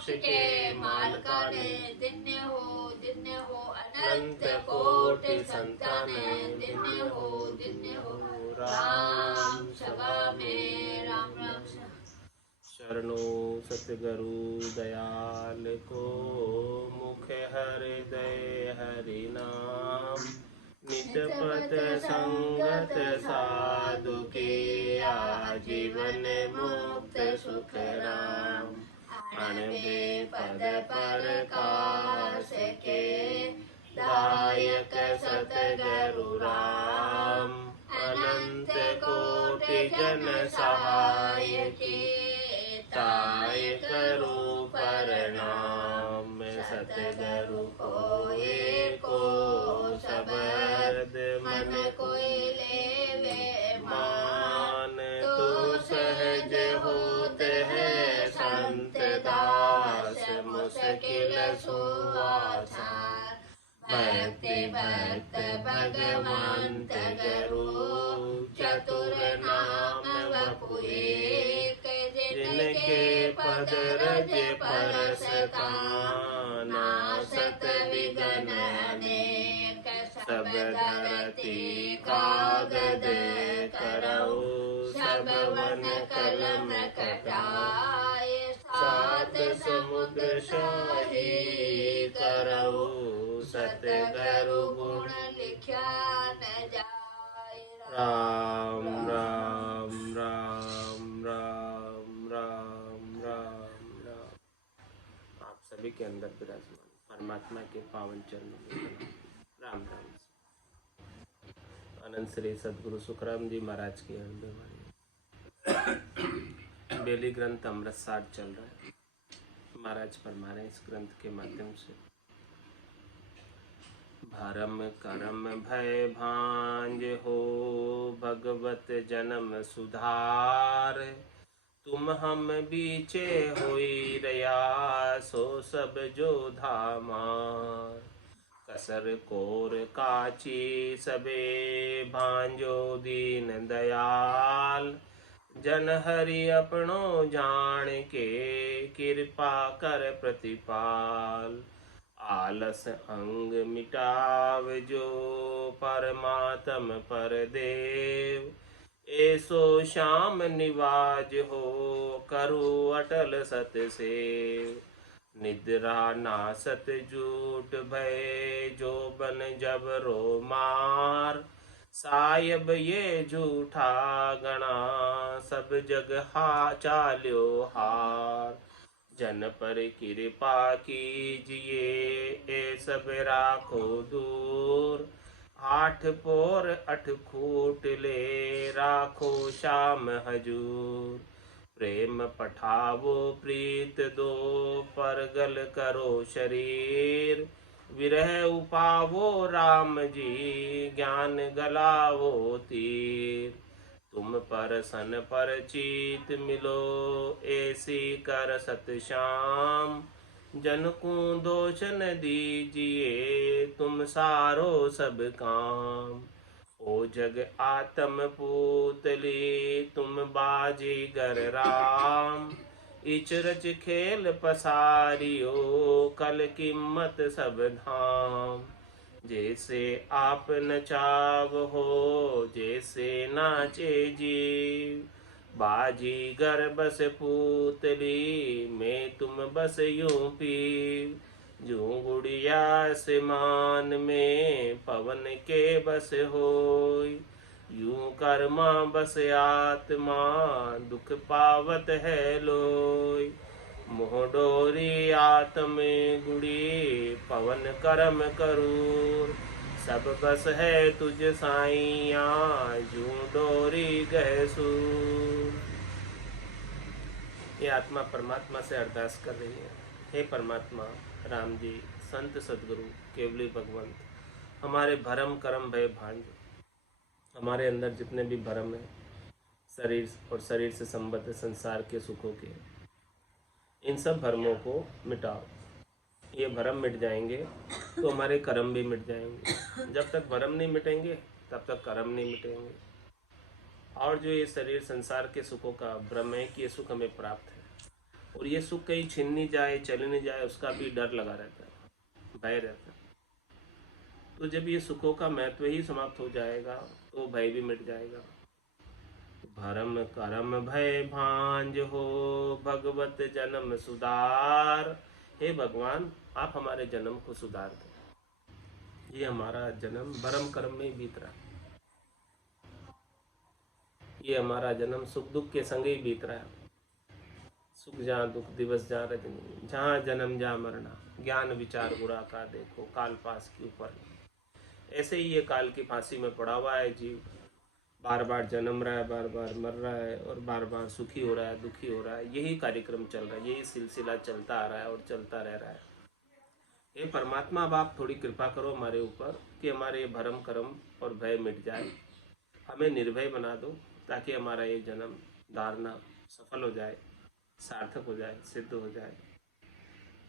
मोक्ष के मालकाने, दिन्य हो अनंत कोटि संताने, दिन्य हो राम सभा में राम राम। शरणो सतगुरु दयाल को, मुख हृदय हरि नाम। नित पथ संगत साधु के, आजीवन मुक्त सुख राम। अणबे पद प्रकाश के, दायक सतगुरु राम। अनंत कोटि जन सहाय के, ताय करो प्रणाम। सतगुरु को एको शब्द मन कोई लेवे मान। तो सहज होत है संत दास, मुश्किल सुवाचार। भक्ति भक्त भगवंत गुरु, चतुर नाम वपु एक। जिनके पद रज परसता, नासत विघ्न अनेक। सब धरती कागद करऊ, सब वन कलम कटाए। सात समुद्र शाही करऊ, सतगुरु गुण लिख्या न जाए। राम राम राम राम राम राम राम। आप सभी के अंदर विराजमान परमात्मा के पावन चरणों में प्रणाम। राम राम। अनंत श्री सदगुरु सुखराम जी महाराज की हृदय वाणी बेली ग्रंथ अमृतसार चल रहा है। महाराज फरमा रहे इस ग्रंथ के माध्यम से, भरम करम भय भांज हो, भगवत जन्म सुधार। तुम हम बीचे होई रया, सो सब जो धामार। कसर कोर काची सबे, भांजो दीन दयाल। जन हरि अपनो जान के, कृपा कर प्रतिपाल। आलस अंग मिटाव जो, परमात्म पर देव। ऐसो श्याम निवाज हो, करु अटल सत सेव। निद्रा नासत झूठ भय, जो बन जब रो मार। सायब ये झूठा गणा, सब जग हा चाल्यो हार। जन पर कृपा कीजिए, ए सब राखो दूर। आठ पोर अठ खूट ले, राखो श्याम हजूर। प्रेम पठावो प्रीत दो, परगल करो शरीर। विरह उपावो राम जी, ज्ञान गलावो तीर। तुम पर सन पर चीत मिलो, ऐसी कर सत श्याम। जन को दोष न दीजिए, तुम सारो सब काम। ओ जग आत्म पूतली, तुम बाजीगर राम। इच रच खेल पसारियो, कल कीमत सब धाम। जैसे आप नचाव हो, जैसे नाचे जीव। बाजीगर बस पूतली, मैं तुम बस यूं पीव। जो गुड़िया आसमान में, पवन के बस होय। यूं कर्मा बस आत्मा, दुख पावत है लोय। मोह डोरी आत्म गुड़ी, पवन कर्म करूर। सब बस है तुझ साइया, जूं डोरी गए सूर। ये आत्मा परमात्मा से अरदास कर रही है, हे परमात्मा राम जी, संत सदगुरु केवली भगवंत, हमारे भरम कर्म भय भांज, हमारे अंदर जितने भी भरम है, शरीर और शरीर से संबद्ध संसार के सुखों के, इन सब भरमों को मिटाओ। ये भरम मिट जाएंगे तो हमारे कर्म भी मिट जाएंगे। जब तक भरम नहीं मिटेंगे तब तक कर्म नहीं मिटेंगे। और जो ये शरीर संसार के सुखों का भ्रम है कि ये सुख हमें प्राप्त है, और ये सुख कहीं छिन नहीं जाए, चले नहीं जाए, उसका भी डर लगा रहता है, भय रहता है। तो जब ये सुखों का महत्व ही समाप्त हो जाएगा तो भय भी मिट जाएगा। भरम करम भय भांज हो, भगवत जन्म सुधार। हे भगवान, आप हमारे जन्म को सुधार दो। ये हमारा जन्म भरम कर्म में बीत रहा है, ये हमारा जन्म सुख दुख के संग ही बीत रहा है। सुख जहाँ दुख दिवस जहाँ रजनी, जहाँ जन्म जहाँ मरना, ज्ञान विचार बुरा का देखो, काल पास के ऊपर। ऐसे ही ये काल की फांसी में पड़ा हुआ है जीव, बार बार जन्म रहा है, बार बार मर रहा है, और बार बार सुखी हो रहा है, दुखी हो रहा है। यही कार्यक्रम चल रहा है, यही सिलसिला चलता आ रहा है और चलता रह रहा है। हे परमात्मा, अब आप थोड़ी कृपा करो हमारे ऊपर कि हमारे ये भरम कर्म और भय मिट जाए, हमें निर्भय बना दो, ताकि हमारा ये जन्म धारणा सफल हो जाए, सार्थक हो जाए, सिद्ध हो जाए।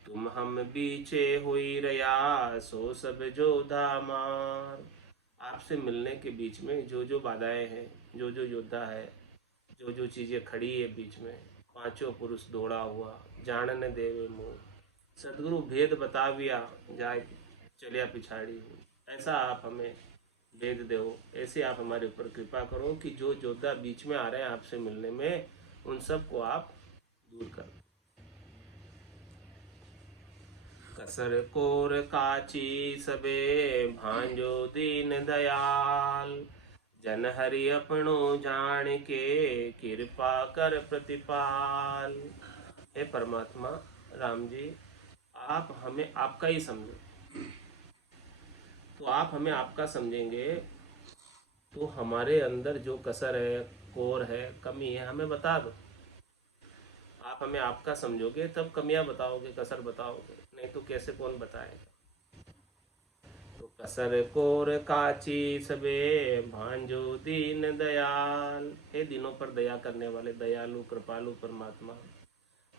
तुम हम बीचे हुई रया, सो सब जोधा मार। आपसे मिलने के बीच में जो जो बाधाएं हैं, जो जो योद्धा है, जो जो चीज़ें खड़ी है बीच में, पांचों पुरुष दौड़ा हुआ, जानने देवे मुँह, सदगुरु भेद बताविया जाए चलिया पिछाड़ी। ऐसा आप हमें भेद दो, ऐसे आप हमारे ऊपर कृपा करो कि जो योद्धा बीच में आ रहे हैं आपसे मिलने में, उन सबको आप दूर करो। कसर कोर काची सबे, भांजो दीन दयाल। जन हरि अपनो जान के, कृपा कर प्रतिपाल। हे परमात्मा राम जी, आप हमें आपका ही समझो। तो आप हमें आपका समझेंगे तो हमारे अंदर जो कसर है, कोर है, कमी है, हमें बता दो। आप हमें आपका समझोगे तब कमियां बताओगे, कसर बताओगे, नहीं तो कैसे कौन बताएगा। तो कसर कोर काची सबे, भांजो दीन दयाल। हे दिनों पर दया करने वाले दयालु कृपालु परमात्मा,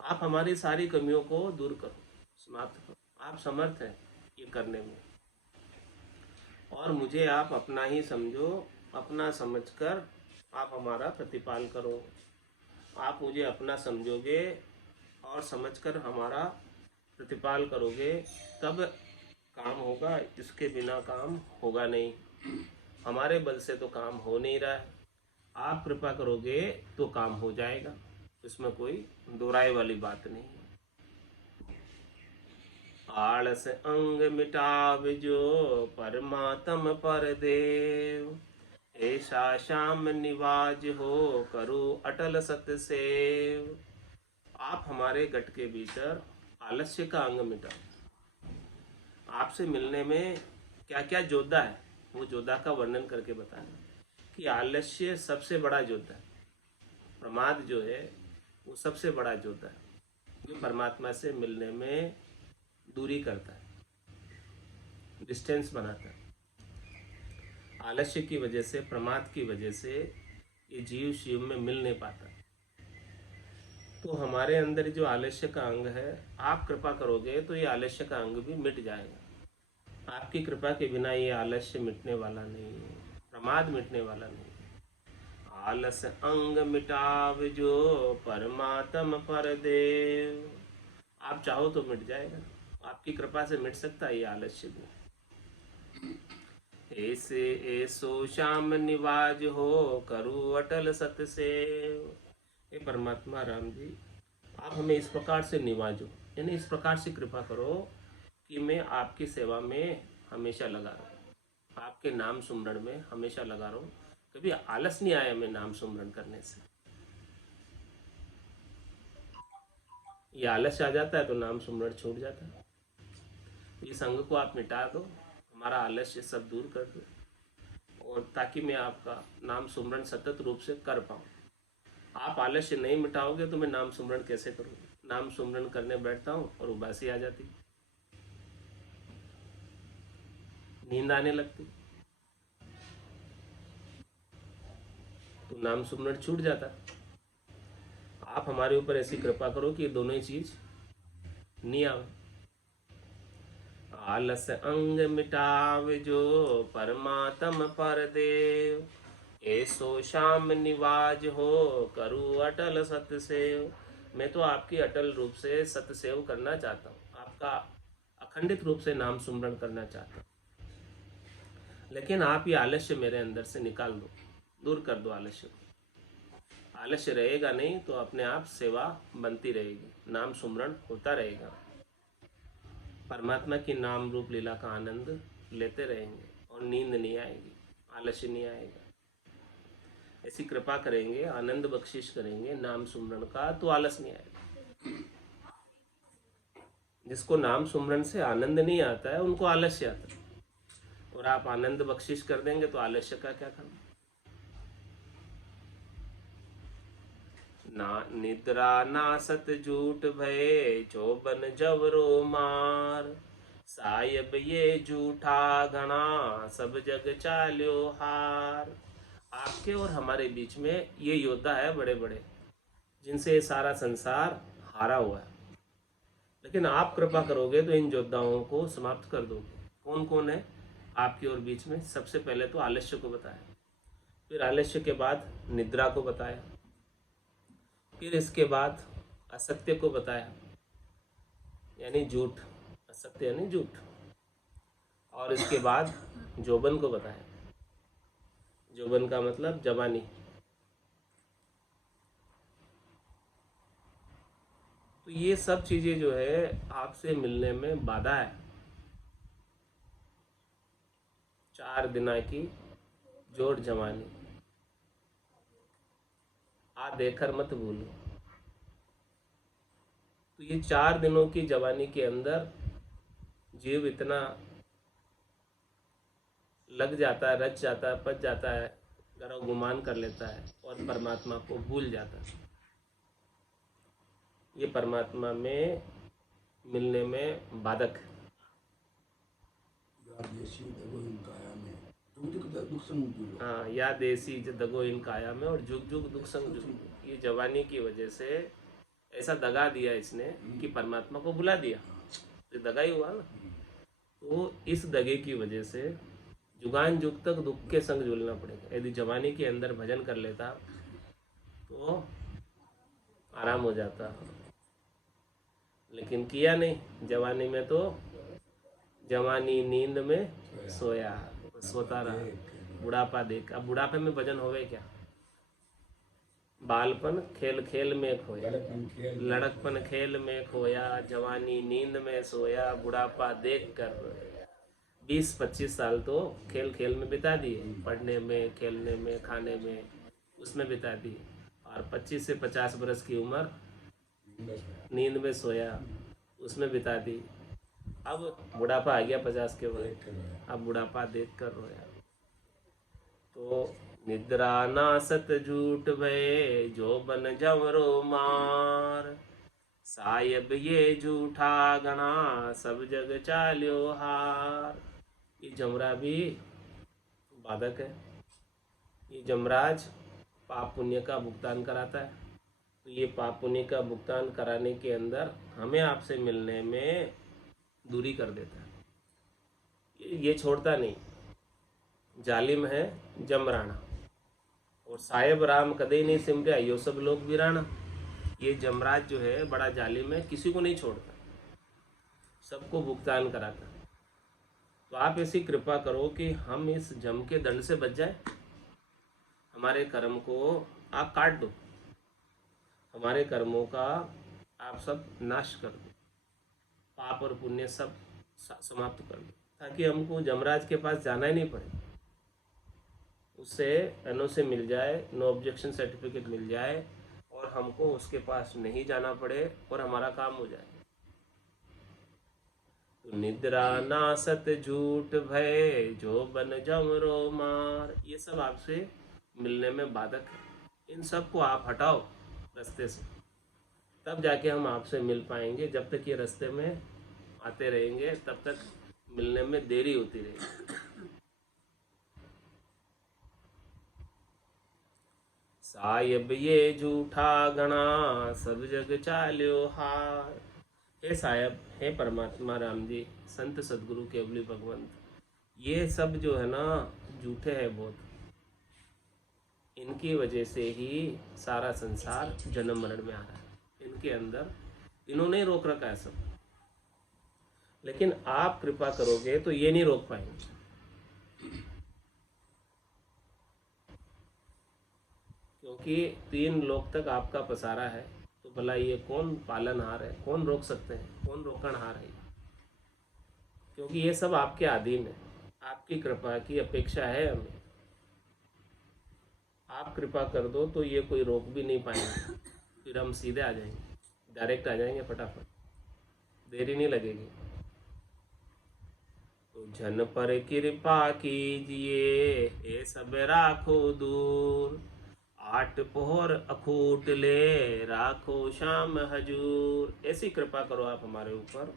आप हमारी सारी कमियों को दूर करो, समाप्त करो। आप समर्थ हैं ये करने में, और मुझे आप अपना ही समझो, अपना समझकर आप हमारा प्रतिपाल करो। आप मुझे अपना समझोगे और समझकर हमारा प्रतिपाल करोगे, तब काम होगा, इसके बिना काम होगा नहीं। हमारे बल से तो काम हो नहीं रहा है, आप कृपा करोगे तो काम हो जाएगा, इसमें कोई दो राय वाली बात नहीं है। आलस अंग मिटाव जो, परमात्म पर देव। ऐसा श्याम निवाज हो, करो अटल सतसेव। आप हमारे गट के भीतर आलस्य का अंग मिटाओ। आपसे मिलने में क्या क्या योद्धा है, वो योद्धा का वर्णन करके बताना कि आलस्य सबसे बड़ा योद्धा है, प्रमाद जो है वो सबसे बड़ा योद्धा है, जो परमात्मा से मिलने में दूरी करता है, डिस्टेंस बनाता है। आलस्य की वजह से, प्रमाद की वजह से ये जीव शिव में मिल नहीं पाता। तो हमारे अंदर जो आलस्य का अंग है, आप कृपा करोगे तो ये आलस्य का अंग भी मिट जाएगा। आपकी कृपा के बिना ये आलस्य मिटने वाला नहीं है, प्रमाद मिटने वाला नहीं है। आलस अंग मिटाव जो, परमात्म पर देव। आप चाहो तो मिट जाएगा, आपकी कृपा से मिट सकता है ये आलस्य भी। ऐसे ऐसो श्याम निवाज हो, करू अटल सतसेव। हे परमात्मा राम जी, आप हमें इस प्रकार से निवाजो, यानी इस प्रकार से कृपा करो कि मैं आपकी सेवा में हमेशा लगा रहूं, आपके नाम सुमरण में हमेशा लगा रहूं, कभी आलस नहीं आया मैं नाम सुमरण करने से। ये आलस आ जाता है तो नाम सुमरण छूट जाता है। इस अंग को आप मिटा दो, हमारा आलस्य सब दूर कर दो, और ताकि मैं आपका नाम सुमरण सतत रूप से कर पाऊँ। आप आलस्य नहीं मिटाओगे तो मैं नाम सुमरण कैसे करूँ। नाम सुमरण करने बैठता हूँ और उबासी आ जाती, नींद आने लगती, तो नाम सुमरण छूट जाता। आप हमारे ऊपर ऐसी कृपा करो कि दोनों ही चीज नहीं आवे। आलस अंग मिटाव जो, परमात्म पर देव। ऐसो श्याम निवाज हो, करू अटल सतसेव। मैं तो आपकी अटल रूप से सतसेव करना चाहता हूँ, आपका अखंडित रूप से नाम सुमरण करना चाहता हूँ, लेकिन आप ये आलस्य मेरे अंदर से निकाल दो, दूर कर दो आलस्य को। आलस्य रहेगा नहीं तो अपने आप सेवा बनती रहेगी, नाम सुमरण होता रहेगा, परमात्मा की नाम रूप लीला का आनंद लेते रहेंगे और नींद नहीं आएगी, आलस्य नहीं आएगा। ऐसी कृपा करेंगे, आनंद बख्शिश करेंगे नाम सुमरण का, तो आलस नहीं आएगा। जिसको नाम सुमरण से आनंद नहीं आता है उनको आलस्य आता है, और आप आनंद बख्शिश कर देंगे तो आलस्य का क्या करना। ना निद्रा ना सत झूठ भये, चौबन जवरो मार, सायब ये झूठा घना, सब जग चाल्यो हार। आपके और हमारे बीच में ये योद्धा है बड़े बड़े, जिनसे ये सारा संसार हारा हुआ है, लेकिन आप कृपा करोगे तो इन योद्धाओं को समाप्त कर दोगे। कौन कौन है आपके और बीच में? सबसे पहले तो आलस्य को बताया, फिर आलस्य के बाद निद्रा को बताया, फिर इसके बाद असत्य को बताया, यानी झूठ, असत्य यानी झूठ, और इसके बाद जोबन को बताया। जोबन का मतलब जवानी। तो ये सब चीजें जो है आपसे मिलने में बाधा है। 4 दिना की जोड़ जवानी, आ देकर मत भूलो। तो ये 4 दिनों की जवानी के अंदर जीव इतना लग जाता है, रच जाता है, पच जाता है, गर्व गुमान कर लेता है और परमात्मा को भूल जाता है। ये परमात्मा में मिलने में बाधक है। हाँ, या देसी दगो इन काया में और जुग जुग दुख संग जुग। ये जवानी की वजह से ऐसा दगा दिया इसने कि परमात्मा को बुला दिया, तो दगा ही हुआ ना। तो इस दगे की वजह से जुगान जुग तक दुख के संग झूलना पड़ेगा। यदि जवानी के अंदर भजन कर लेता तो आराम हो जाता, लेकिन किया नहीं। जवानी में तो जवानी नींद में सोया, सोता रहा, बुढ़ापा देख। अब बुढ़ापे में भजन होवे क्या? बालपन खेल खेल में खोया, लड़कपन खेल में खोया, जवानी नींद में सोया, बुढ़ापा देख कर रोया। 20-25 साल तो खेल खेल में बिता दिए, पढ़ने में, खेलने में, खाने में, उसमें बिता दिए, और 25 से 50 बरस की उम्र नींद में सोया, उसमें बिता दी। अब बुढ़ापा आ गया 50 के बाद, अब बुढ़ापा देख कर रोया। तो निद्रा ना सत झूठ भये, जो बन जवरो मार, सायब ये झूठा गणा, सब जग चाल्यो हार। ये जमरा भी बाधक है। ये जमराज पाप पुण्य का भुगतान कराता है। तो ये पाप पुण्य का भुगतान कराने के अंदर हमें आपसे मिलने में दूरी कर देता है। ये छोड़ता नहीं। जालिम है जमराना, और साहेब राम कदे नहीं सिमरिया, यो सब लोग वीराना। ये जमराज जो है बड़ा जालिम है, किसी को नहीं छोड़ता, सबको भुगतान कराता। तो आप ऐसी कृपा करो कि हम इस जम के दंड से बच जाए। हमारे कर्म को आप काट दो, हमारे कर्मों का आप सब नाश कर दो, पाप और पुण्य सब समाप्त कर दो, ताकि हमको जमराज के पास जाना ही नहीं पड़े। उससे एनओसी मिल जाए, नो ऑब्जेक्शन सर्टिफिकेट मिल जाए, और हमको उसके पास नहीं जाना पड़े और हमारा काम हो जाए। तो निद्रा ना सत झूठ भय, जो बन जमरो मार। ये सब आपसे मिलने में बाधक है। इन सब को आप हटाओ रास्ते से, तब जाके हम आपसे मिल पाएंगे। जब तक ये रास्ते में आते रहेंगे तब तक मिलने में देरी होती रहेगी। सायब ये झूठा गणा, सब जग चाल्यो हार। हे सायब, हे परमात्मा राम जी, संत सदगुरु केवली भगवंत, ये सब जो है ना झूठे हैं बहुत। इनकी वजह से ही सारा संसार जन्म मरण में आ रहा है। इनके अंदर, इन्होंने ही रोक रखा है सब। लेकिन आप कृपा करोगे तो ये नहीं रोक पाएंगे। क्योंकि 3 लोक तक आपका पसारा है, तो भला ये कौन पालनहार है, कौन रोक सकते हैं, कौन रोकनहार है? क्योंकि ये सब आपके अधीन है। आपकी कृपा की अपेक्षा है हमें। आप कृपा कर दो तो ये कोई रोक भी नहीं पाएंगे, फिर हम सीधे आ जाएंगे, डायरेक्ट आ जाएंगे, फटाफट, देरी नहीं लगेगी। तो जन पर कृपा कीजिए, ये सब राखो दूर, 8 पहर अखूट ले, राखो शाम हजूर। ऐसी कृपा करो आप हमारे ऊपर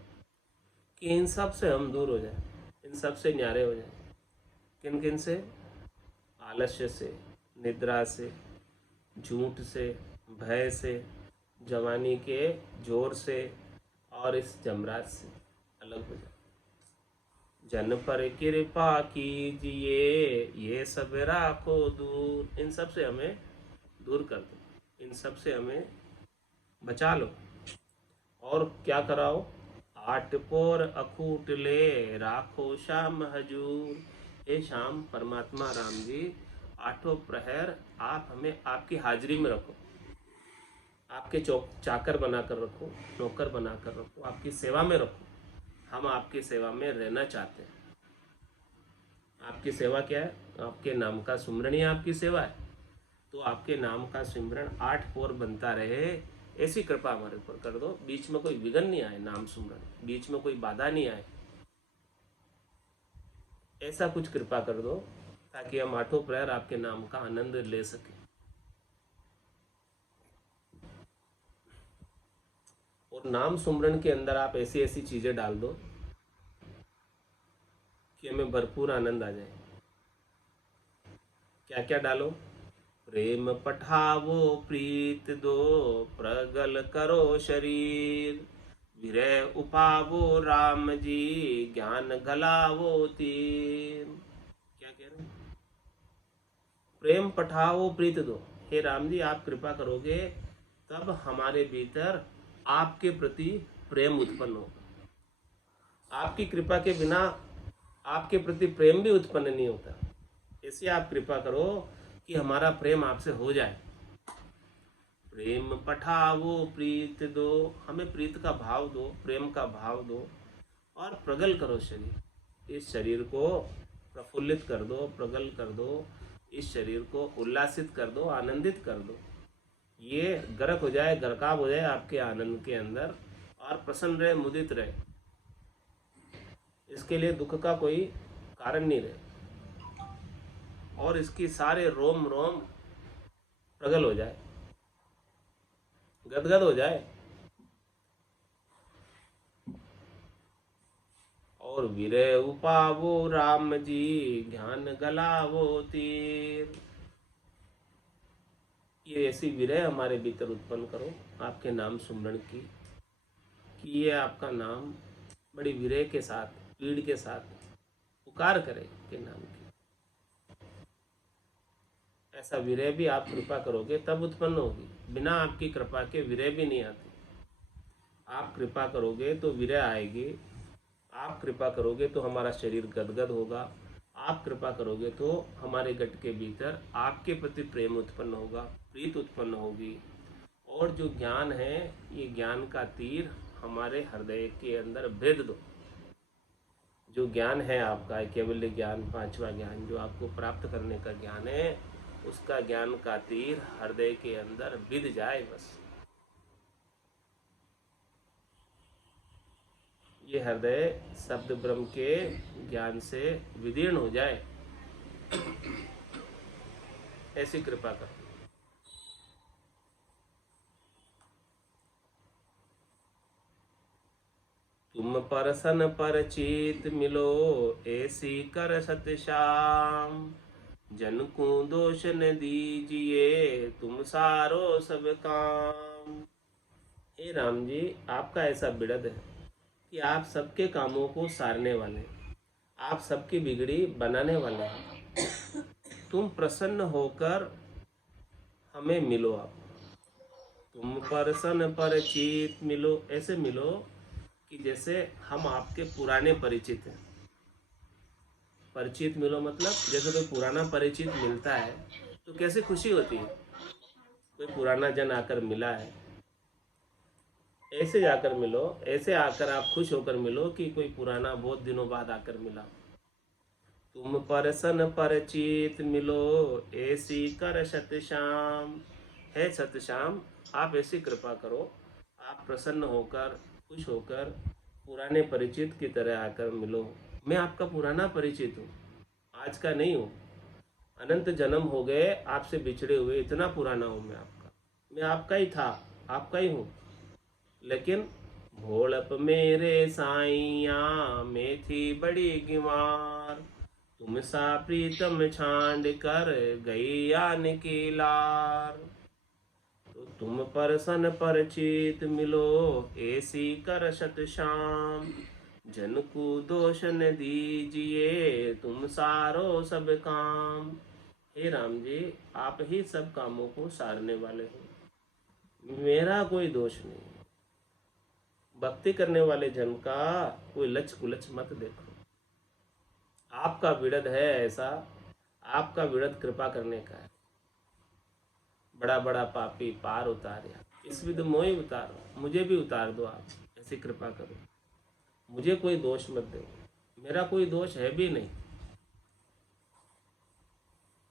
कि इन सब से हम दूर हो जाएं, इन सब से न्यारे हो जाएं। किन किन से? आलस्य से, निद्रा से, झूठ से, भय से, जवानी के जोर से और इस जमरात से अलग हो जाए। जन पर कृपा कीजिए, ये सब राखो दूर। इन सब से हमें दूर कर दो, इन सब से हमें बचा लो। और क्या कराओ? 8 पहर अखूट ले, राखो शाम हजूर। हे शाम परमात्मा राम जी, 8 प्रहर आप हमें आपकी हाजिरी में रखो, आपके चाकर बनाकर रखो, नौकर बनाकर रखो, आपकी सेवा में रखो। हम आपकी सेवा में रहना चाहते हैं। आपकी सेवा क्या है? आपके नाम का सुमरण ही आपकी सेवा है। तो आपके नाम का सिमरण 8 पहर बनता रहे, ऐसी कृपा हमारे ऊपर कर दो। बीच में कोई विघ्न नहीं आए, नाम सुमरण बीच में कोई बाधा नहीं आए, ऐसा कुछ कृपा कर दो ताकि हम 8 प्रहर आपके नाम का आनंद ले सके। और नाम सुमरण के अंदर आप ऐसी ऐसी चीजें डाल दो कि हमें भरपूर आनंद आ जाए। क्या क्या डालो? प्रेम पठावो प्रीत दो, प्रगल करो शरीर, विरह उपावो राम जी, ज्ञान गलावो तीर। क्या कह रहे हैं? प्रेम पठावो प्रीत दो। हे राम जी, आप कृपा करोगे तब हमारे भीतर आपके प्रति प्रेम उत्पन्न होगा। आपकी कृपा के बिना आपके प्रति प्रेम भी उत्पन्न नहीं होता। ऐसे आप कृपा करो कि हमारा प्रेम आपसे हो जाए। प्रेम पठावो प्रीत दो, हमें प्रीत का भाव दो, प्रेम का भाव दो। और प्रगल करो शरीर, इस शरीर को प्रफुल्लित कर दो, प्रगल कर दो, इस शरीर को उल्लासित कर दो, आनंदित कर दो। ये गर्क हो जाए, गर्काब हो जाए आपके आनंद के अंदर, और प्रसन्न रहे, मुदित रहे। इसके लिए दुख का कोई कारण नहीं रहे, और इसकी सारे रोम रोम प्रगल हो जाए, गदगद हो जाए। और विरह उपावो राम जी, ज्ञान गलावो तीर। ये ऐसी विरह हमारे भीतर उत्पन्न करो आपके नाम सुमरण की, कि ये आपका नाम बड़ी विरह के साथ, पीड़ के साथ पुकार करे के नाम की। ऐसा विरह भी आप कृपा करोगे तब उत्पन्न होगी, बिना आपकी कृपा के विरह भी नहीं आती। आप कृपा करोगे तो विरह आएगी, आप कृपा करोगे तो हमारा शरीर गदगद होगा, आप कृपा करोगे तो हमारे गट के भीतर आपके प्रति प्रेम उत्पन्न होगा, प्रीत उत्पन्न होगी। और जो ज्ञान है, ये ज्ञान का तीर हमारे हृदय के अंदर भेद दो। जो ज्ञान है आपका केवल ज्ञान, 5वां ज्ञान जो आपको प्राप्त करने का ज्ञान है, उसका ज्ञान का तीर हृदय के अंदर बिध जाए बस। ये हृदय शब्द ब्रह्म के ज्ञान से विदीर्ण हो जाए, ऐसी कृपा कर। तुम परसन पर चीत मिलो, ऐसी कर सत श्याम, जन को दोष न दीजिए, तुम सारो सब काम। हे राम जी, आपका ऐसा बिड़द है कि आप सबके कामों को सारने वाले, आप सबकी बिगड़ी बनाने वाले हैं। तुम प्रसन्न होकर हमें मिलो। आप तुम परसन परिचित मिलो, ऐसे मिलो कि जैसे हम आपके पुराने परिचित हैं। परिचित मिलो मतलब जैसे कोई पुराना परिचित मिलता है तो कैसे खुशी होती है। कोई पुराना जन आकर मिला है, ऐसे जाकर मिलो, ऐसे आकर आप खुश होकर मिलो कि कोई पुराना बहुत दिनों बाद आकर मिला। तुम परसन परिचित मिलो, ऐसी कर सतश्याम। है सतश्याम, आप ऐसी कृपा करो, आप प्रसन्न होकर खुश होकर पुराने परिचित की तरह आकर मिलो। मैं आपका पुराना परिचित हूँ, आज का नहीं हूँ। अनंत जन्म हो गए आपसे बिछड़े हुए, इतना पुराना हूँ मैं आपका ही था, आपका ही हूँ। लेकिन भोलप मेरे साइया में थी बड़ी गिमार, तुम सा प्रीतम छांड कर गई आन की लार। तो तुम परसन परिचित मिलो, ऐसी कर सत श्याम। जन को दोष न दीजिए, तुम सारो सब काम। हे राम जी, आप ही सब कामों को सारने वाले हो, मेरा कोई दोष नहीं। भक्ति करने वाले जन का कोई लच कुलच मत देखो। आपका विरध है ऐसा, आपका विरध कृपा करने का है। बड़ा बड़ा पापी पार उतारिया, इस विध मोहि उतारो, मुझे भी उतार दो आप, ऐसी कृपा करो। मुझे कोई दोष मत दो, मेरा कोई दोष है भी नहीं।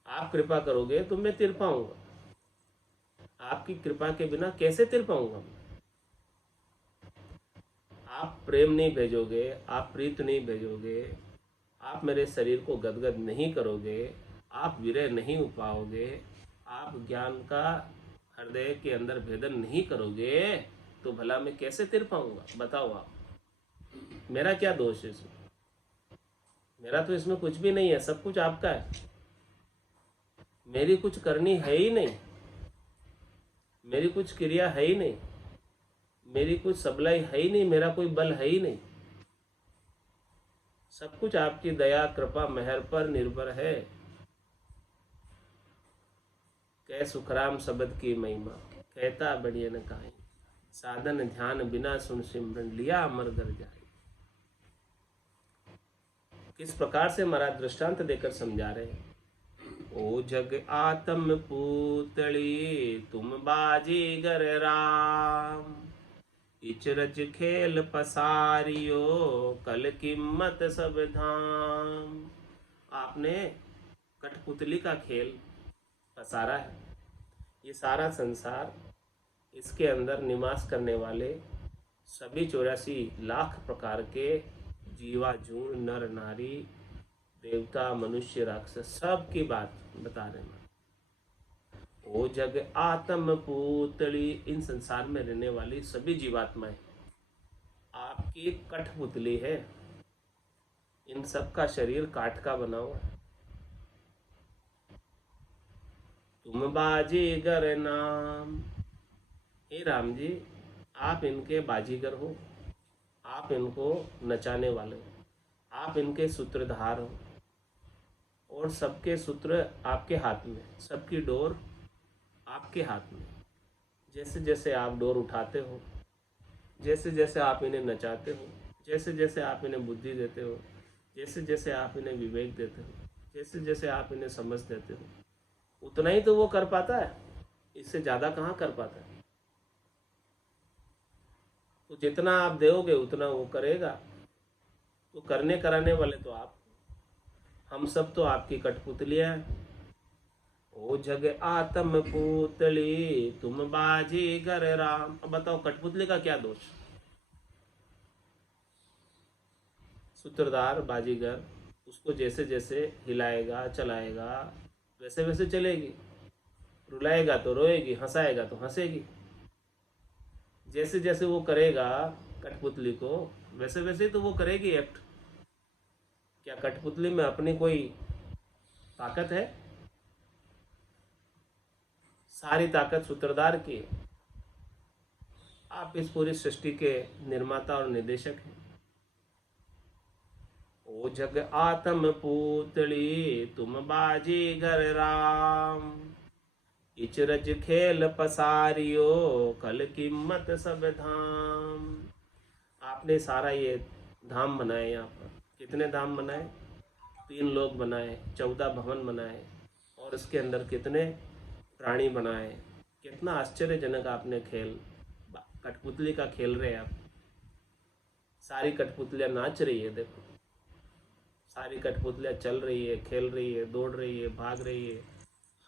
आप कृपा करोगे तो मैं तिर पाऊंगा, आपकी कृपा के बिना कैसे तिर पाऊंगा। आप प्रेम नहीं भेजोगे, आप प्रीत नहीं भेजोगे, आप मेरे शरीर को गदगद नहीं करोगे, आप विरह नहीं उपाओगे, आप ज्ञान का हृदय के अंदर भेदन नहीं करोगे, तो भला मैं कैसे तिर पाऊंगा। बताओ आप, मेरा क्या दोष है इसमें। मेरा तो इसमें कुछ भी नहीं है, सब कुछ आपका है। मेरी कुछ करनी है ही नहीं, मेरी कुछ क्रिया है ही नहीं, मेरी कुछ सबलाई है ही नहीं, मेरा कोई बल है ही नहीं। सब कुछ आपकी दया कृपा मेहर पर निर्भर है। कह सुखराम शब्द की महिमा, कहता बढ़िया न कहीं। साधन ध्यान बिना सुन सिमरन, लिया अमर घर जाए। किस प्रकार से महाराज दृष्टांत देकर समझा रहे हैं। ओ जग आत्म पूतली, तुम बाजीगर राम। इचरज खेल पसारियो, कल कीमत सब धाम। आपने कठपुतली का खेल पसारा है। ये सारा संसार, इसके अंदर निवास करने वाले सभी 84 लाख प्रकार के जीवाजून, नर नारी, देवता, मनुष्य, राक्षस, सब की बात बता रहे हैं। ओ जग आत्म पुतली, इन संसार में रहने वाली सभी जीवात्माएं आपकी कठपुतली है। इन सब का शरीर काठ का बना हुआ है। तुम बाजीगर नाम, हे राम जी, आप इनके बाजीगर हो, आप इनको नचाने वाले हो, आप इनके सूत्रधार हो। और सबके सूत्र आपके हाथ में, सबकी डोर आपके हाथ में। जैसे जैसे आप डोर उठाते हो, जैसे जैसे आप इन्हें नचाते हो, जैसे जैसे आप इन्हें बुद्धि देते हो, जैसे जैसे आप इन्हें विवेक देते हो, जैसे जैसे आप इन्हें समझ देते हो, उतना ही तो वो कर पाता है, इससे ज़्यादा कहाँ कर पाता है। तो जितना आप दोगे उतना वो करेगा। तो करने कराने वाले तो आप, हम सब तो आपकी कठपुतलियाँ हैं। ओ जग आत्म पुतली, तुम बाजीगर राम। अब बताओ कठपुतली का क्या दोष। सूत्रधार बाजीगर, उसको जैसे जैसे हिलाएगा चलाएगा वैसे वैसे चलेगी, रुलाएगा तो रोएगी, हंसाएगा तो हंसेगी। जैसे जैसे वो करेगा कठपुतली को, वैसे वैसे तो वो करेगी एक्ट। क्या कठपुतली में अपनी कोई ताकत है। सारी ताकत सूत्रधार की। आप इस पूरी सृष्टि के निर्माता और निदेशक हैं। ओ जग आत्म पुतली, तुम बाजीगर राम। इचरज खेल पसारियो कल कीमत सब धाम। आपने सारा ये धाम बनाए, यहाँ पर कितने धाम बनाए? 3 लोक बनाए, 14 भवन बनाए, और इसके अंदर कितने प्राणी बनाए। कितना आश्चर्यजनक आपने खेल, कठपुतली का खेल रहे हैं आप। सारी कठपुतलियाँ नाच रही है, देखो सारी कठपुतलियाँ चल रही है, खेल रही है, दौड़ रही है, भाग रही है,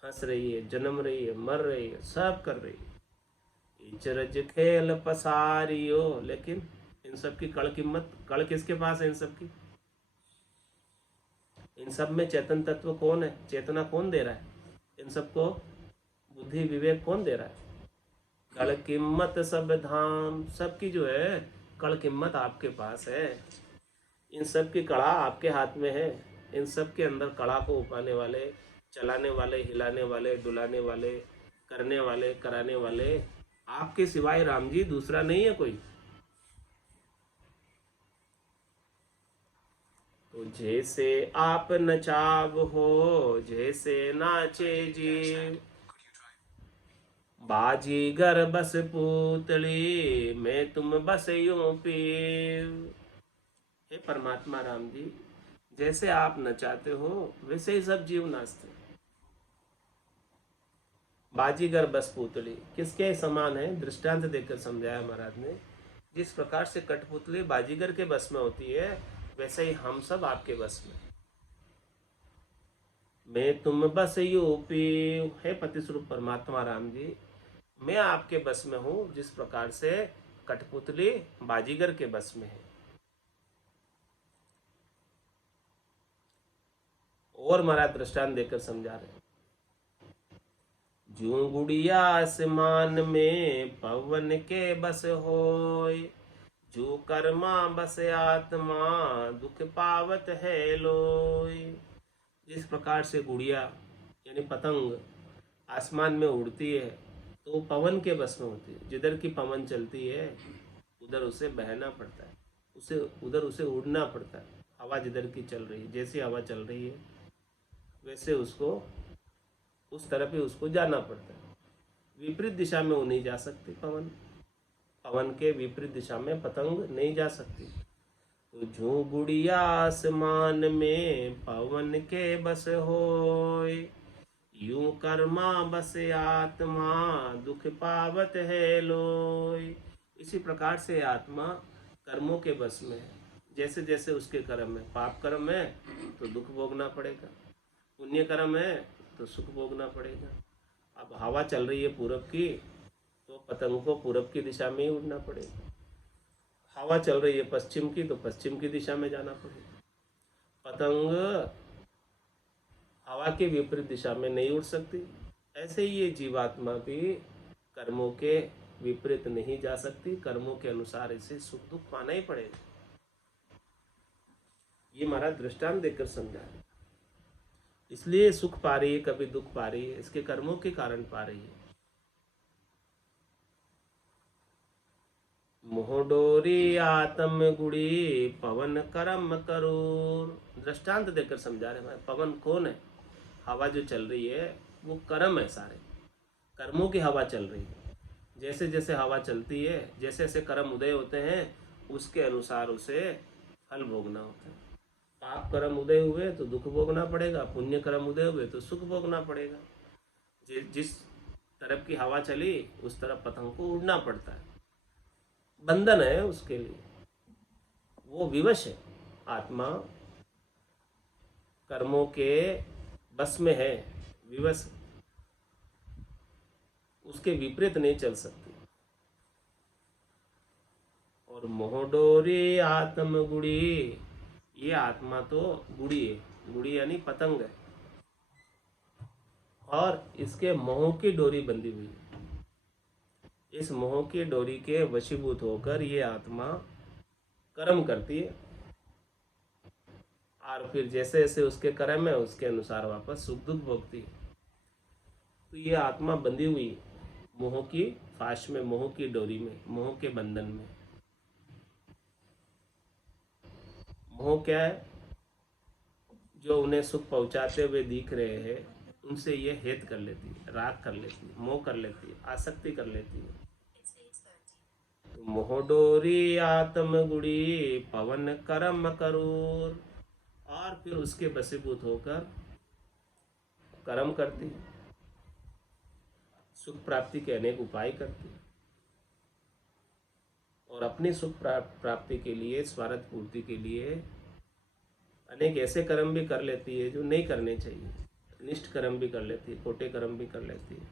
हंस रही है, जन्म रही है, मर रही है, सब कर रही है। इचरज खेल पसारियो, लेकिन इन सब की कड़ कीमत, कड़ किसके पास है? इन सब की, इन सब में चेतन तत्व कौन है? चेतना कौन दे रहा है? इन सबको बुद्धि विवेक कौन दे रहा है? कड़ कीमत सब धाम, सबकी जो है कड़ कीमत आपके पास है। इन सब की कड़ा आपके हाथ में है। इन सब के अंदर कड़ा को उपाने वाले, चलाने वाले, हिलाने वाले, डुलाने वाले, करने वाले, कराने वाले आपके सिवाय राम जी दूसरा नहीं है कोई। तो जैसे आप नचाव हो, जैसे नाचे जीव, बाजीगर बस पूतली, मैं तुम बस यूं पीव। हे परमात्मा राम जी, जैसे आप नचाते हो वैसे ही सब जीव नाचते। बाजीगर बस पूतली किसके समान है? दृष्टांत देकर समझाया महाराज ने। जिस प्रकार से कठपुतली बाजीगर के बस में होती है, वैसे ही हम सब आपके बस में। मैं तुम बस यूपी, है पति स्वरूप परमात्मा राम जी, मैं आपके बस में हूँ, जिस प्रकार से कठपुतली बाजीगर के बस में है। और महाराज दृष्टांत देकर समझा रहे, जूं गुड़िया आसमान में पवन के बस होय, जो कर्मा बस आत्मा दुख पावत है लोय। जिस प्रकार से गुड़िया यानी पतंग आसमान में उड़ती है, तो वो पवन के बस में होती है। जिधर की पवन चलती है उधर उसे बहना पड़ता है, उसे उधर उसे उड़ना पड़ता है। हवा जिधर की चल रही है, जैसी हवा चल रही है वैसे उसको उस तरफ ही उसको जाना पड़ता है। विपरीत दिशा में वो नहीं जा सकती। पवन के विपरीत दिशा में पतंग नहीं जा सकती। तो जो गुड़िया आसमान में पवन के बस होय, यूं कर्मा बस आत्मा दुख पावत है लोय। इसी प्रकार से आत्मा कर्मों के बस में है। जैसे जैसे उसके कर्म है, पाप कर्म है तो दुख भोगना पड़ेगा, पुण्य कर्म है तो सुख भोगना पड़ेगा। अब हवा चल रही है पूरब की, तो पतंग को पूरब की दिशा में ही उड़ना पड़ेगा। हवा चल रही है पश्चिम की, तो पश्चिम की दिशा में जाना पड़ेगा। पतंग हवा के विपरीत दिशा में नहीं उड़ सकती। ऐसे ही ये जीवात्मा भी कर्मों के विपरीत नहीं जा सकती। कर्मों के अनुसार इसे सुख दुख पाना ही पड़ेगा। ये हमारा दृष्टांत देकर समझा है। इसलिए सुख पा रही है, कभी दुख पा रही है, इसके कर्मों के कारण पा रही है। मोहडोरी आत्म गुड़ी पवन करम करूर। दृष्टांत देकर समझा रहे हैं। पवन कौन है? हवा जो चल रही है वो कर्म है, सारे कर्मों की हवा चल रही है। जैसे जैसे हवा चलती है, जैसे जैसे कर्म उदय होते हैं, उसके अनुसार उसे फल भोगना होता है। पाप कर्म उदय हुए तो दुख भोगना पड़ेगा, पुण्य कर्म उदय हुए तो सुख भोगना पड़ेगा। जिस तरफ की हवा चली उस तरफ पतंग को उड़ना पड़ता है। बंधन है उसके लिए, वो विवश है। आत्मा कर्मों के बस में है, विवश, उसके विपरीत नहीं चल सकती। और मोहडोरी आत्म गुड़ी, ये आत्मा तो गुड़ी है। गुड़ी यानी पतंग है, और इसके मोह की डोरी बंधी हुई है। इस मोह की डोरी के वशीभूत होकर ये आत्मा कर्म करती है, और फिर जैसे जैसे उसके कर्म है उसके अनुसार वापस सुख दुख भोगती है। तो ये आत्मा बंधी हुई मोह की फाश में, मोह की डोरी में, मोह के बंधन में। मोह क्या है? जो उन्हें सुख पहुंचाते हुए दिख रहे हैं उनसे ये हेत कर लेती है, राग कर लेती है, मोह कर लेती है, आसक्ति कर लेती है। तो मोह डोरी आत्म गुड़ी पवन करम करूर, और फिर उसके बसीभूत होकर कर्म करती है, सुख प्राप्ति के अनेक उपाय करती है, और अपनी सुख प्राप्ति के लिए, स्वार्थ पूर्ति के लिए अनेक ऐसे कर्म भी कर लेती है जो नहीं करने चाहिए, निष्ठ कर्म भी कर लेती है, खोटे कर्म भी कर लेती है।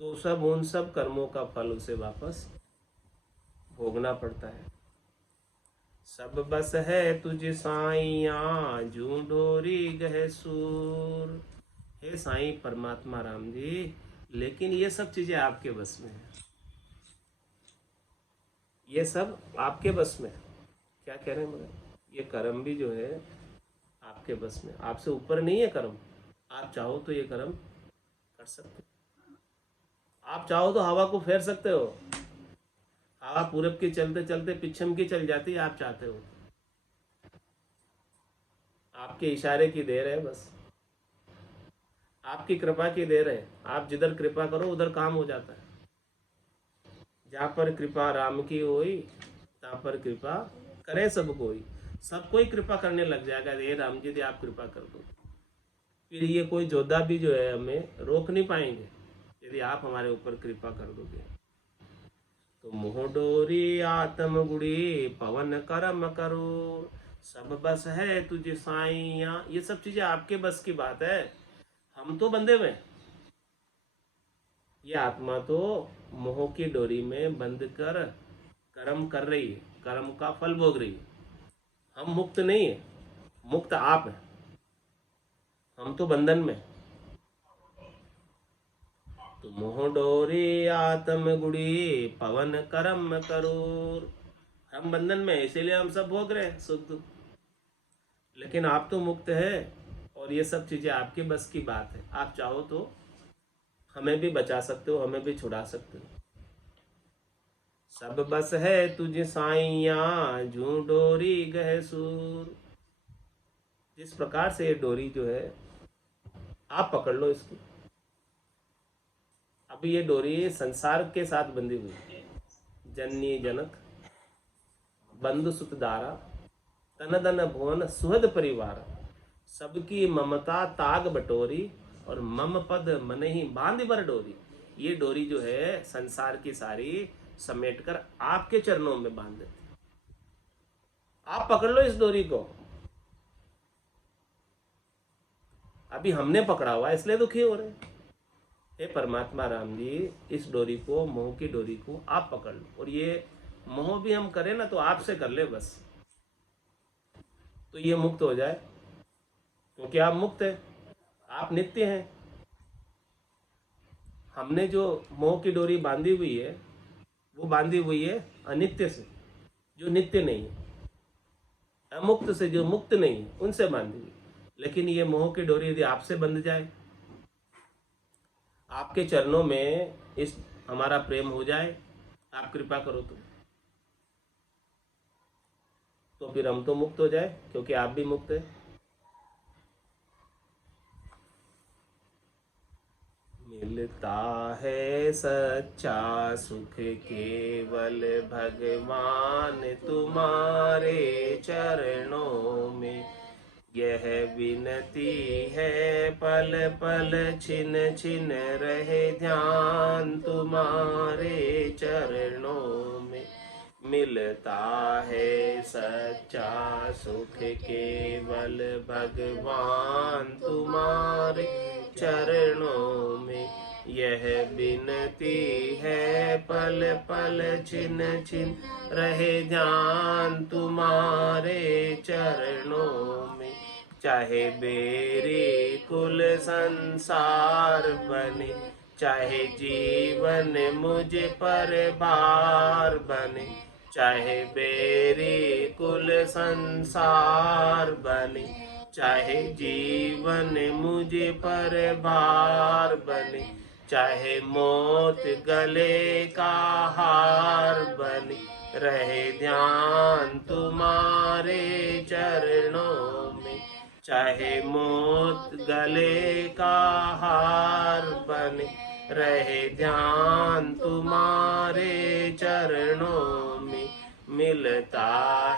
तो सब उन सब कर्मों का फल उसे वापस भोगना पड़ता है। सब बस है तुझ साईया जू डोरी गह सूर। हे साईं परमात्मा राम जी, लेकिन ये सब चीजें आपके बस में है, ये सब आपके बस में। क्या कह रहे हैं मगर, ये कर्म भी जो है आपके बस में, आपसे ऊपर नहीं है कर्म। आप चाहो तो ये कर्म कर सकते हो, आप चाहो तो हवा को फेर सकते हो, हवा पूरब की चलते चलते पश्चिम की चल जाती है, आप चाहते हो। आपके इशारे की देर है, बस आपकी कृपा की देर है। आप जिधर कृपा करो उधर काम हो जाता है। जहाँ पर कृपा राम की होई तहाँ पर कृपा करे सब कोई। सब कोई कृपा करने लग जाएगा, ये राम जी आप कृपा कर दो। फिर ये कोई जोधा भी जो है हमें रोक नहीं पाएंगे, यदि आप हमारे ऊपर कृपा कर दोगे। तो मोह डोरी आत्म गुड़ी पवन करम करो, सब बस है तुझे साईया। ये सब चीजें आपके बस की बात है, हम तो बंधे हुए। ये आत्मा तो मोह की डोरी में बंध कर कर्म कर रही है, कर्म का फल भोग रही है। हम मुक्त नहीं है, मुक्त आप है, हम तो बंधन में। तो मोह डोरी आत्म गुड़ी पवन कर्म करूर। हम बंधन में, इसीलिए हम सब भोग रहे हैं सुख दुख, लेकिन आप तो मुक्त है, और ये सब चीजें आपके बस की बात है। आप चाहो तो हमें भी बचा सकते हो, हमें भी छुड़ा सकते हो। सब बस है तुझे साईया जू डोरी गह सूर। जिस प्रकार से ये डोरी जो है, आप पकड़ लो इसकी। अभी ये डोरी संसार के साथ बंधी हुई है। जननी जनक बंधु सुत दारा, तन दन भुवन सुहद परिवार। सबकी ममता ताग बटोरी, और मम पद मन ही बांध बर डोरी। ये डोरी जो है संसार की सारी समेटकर आपके चरणों में बांध देती। आप पकड़ लो इस डोरी को। अभी हमने पकड़ा हुआ इसलिए दुखी हो रहे हैं। हे परमात्मा राम जी, इस डोरी को, मोह की डोरी को आप पकड़ लो। और ये मोह भी हम करें ना तो आपसे कर ले बस, तो ये मुक्त हो जाए, क्योंकि आप मुक्त है, आप नित्य हैं। हमने जो मोह की डोरी बांधी हुई है, वो बांधी हुई है अनित्य से, जो नित्य नहीं है, अमुक्त से, जो मुक्त नहीं है, उनसे बांधी हुई। लेकिन ये मोह की डोरी यदि आपसे बंध जाए, आपके चरणों में इस हमारा प्रेम हो जाए, आप कृपा करो तो फिर हम तो मुक्त हो जाए, क्योंकि आप भी मुक्त है। मिलता है सच्चा सुख केवल भगवान तुम्हारे चरणों में। यह विनती है पल पल छिन छिन रहे ध्यान तुम्हारे चरणों में। मिलता है सच्चा सुख केवल भगवान तुम्हारे चरणों में। यह विनती है पल पल छिन छिन रहे ध्यान तुम्हारे चरणों में। चाहे बेरी कुल संसार बने, चाहे जीवन मुझ पर भार बने। चाहे बेरी कुल संसार बने, चाहे जीवन मुझ पर भार बने। चाहे मौत गले का हार बने, रहे ध्यान तुम्हारे चरणों में। चाहे मोत गले का हार बने, रहे ध्यान तुम्हारे चरणों में। मिलता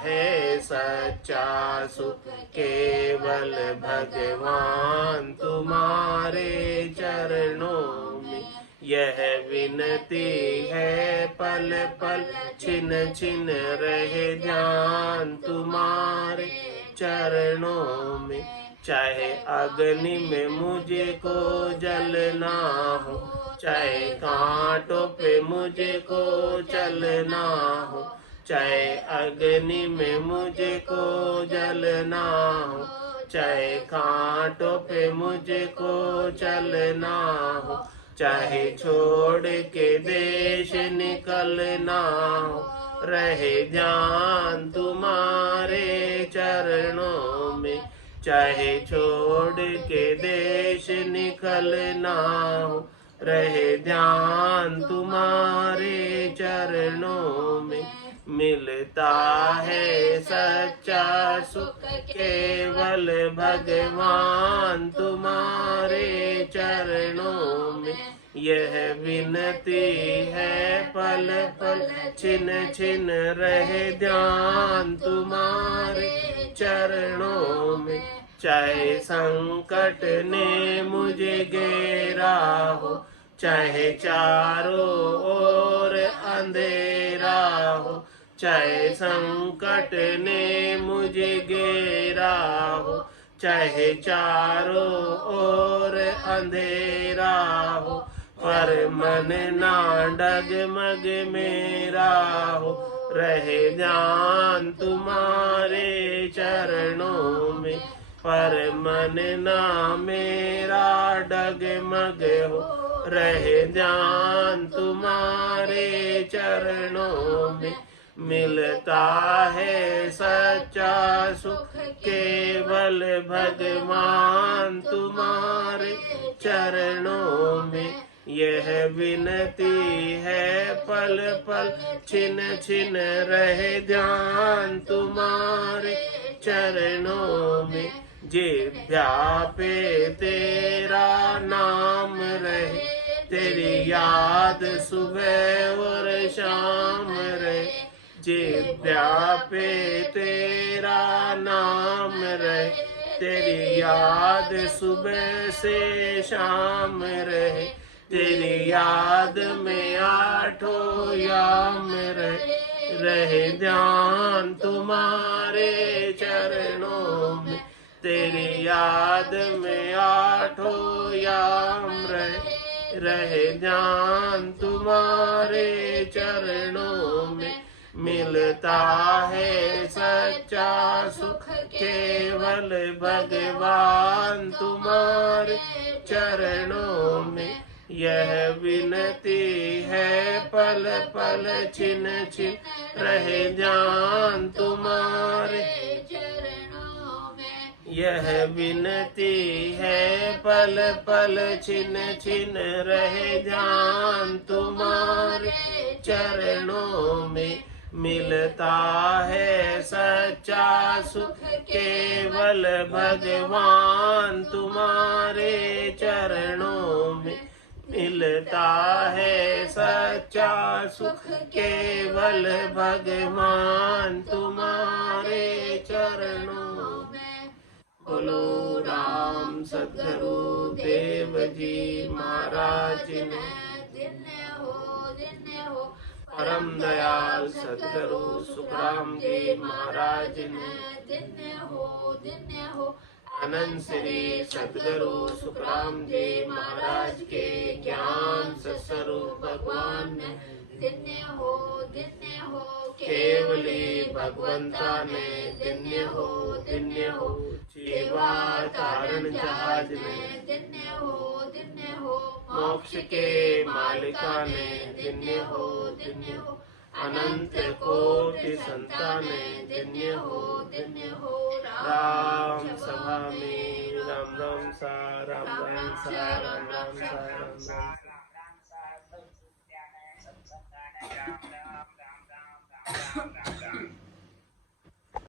है सच्चा सुख केवल भगवान तुम्हारे चरणों में। यह विनती है पल पल छिन छिन रहे ध्यान तुम्हारे चरणों में। चाहे अग्नि में मुझे को जलना हो, चाहे कांटों पे मुझे को चलना हो, चाहे अग्नि में मुझे को जलना हो, चाहे कांटों पे मुझे को चलना हो, चाहे छोड़ के देश निकलना हो, रहे ध्यान तुम्हारे चरणों में। चाहे छोड़ के देश निकलना हो, रहे ध्यान तुम्हारे चरणों में। मिलता है सच्चा सुख केवल भगवान तुम्हारे चरणों में। यह विनती है पल पल छिन छिन रहे ध्यान तुम्हारे चरणों में। चाहे संकट ने मुझे घेरा हो, चाहे चारों ओर अंधेरा हो, चाहे संकट ने मुझे घेरा हो, चाहे चारों ओर अंधेरा हो, पर मन ना डगमग मेरा हो, रहे ध्यान तुम्हारे चरणों में। पर मन ना मेरा डगमग हो, रहे ध्यान तुम्हारे चरणों में। मिलता है सच्चा सुख केवल भगवान तुम्हारे चरणों में। यह विनती है पल पल छिन छिन रहे ध्यान तुम्हारे चरणों में। जिह्वा पे तेरा नाम रहे, तेरी याद सुबह और शाम रहे। जिह्वा पे तेरा नाम रहे, तेरी याद सुबह से शाम रहे। तेरी याद में आठों याम रहे ध्यान तुम्हारे चरणों में। तेरी याद में आठों याम रहे ध्यान तुम्हारे चरणों में। मिलता है सच्चा सुख केवल भगवान तुम्हारे चरणों में। यह विनती है पल पल छिन छिन रहे ध्यान तुम्हारे चरणों में। यह विनती है पल पल छिन छिन रहे ध्यान तुम्हारे चरणों में। मिलता है सच्चा सुख केवल भगवान तुम्हारे चरणों में। मिलता है सच्चा सुख केवल भगवान तुम्हारे चरणों में। बोलो राम सद्गुरु देव जी महाराज ने, धन्य हो परम दयाल सद्गुरु सुखराम जी महाराज ने, धन्य हो अनंत श्री सद्गुरु सुखराम जी महाराज के ज्ञान स्वरूप भगवान ने, धन्य हो केवली भगवंता ने, धन्य हो सेवा तारण जहाज ने, धन्य हो मोक्ष के मालिका ने, धन्य हो अनंत कोटि संताने, धन्य हो राम सभा में राम राम सा राम राम सा राम राम सा राम राम।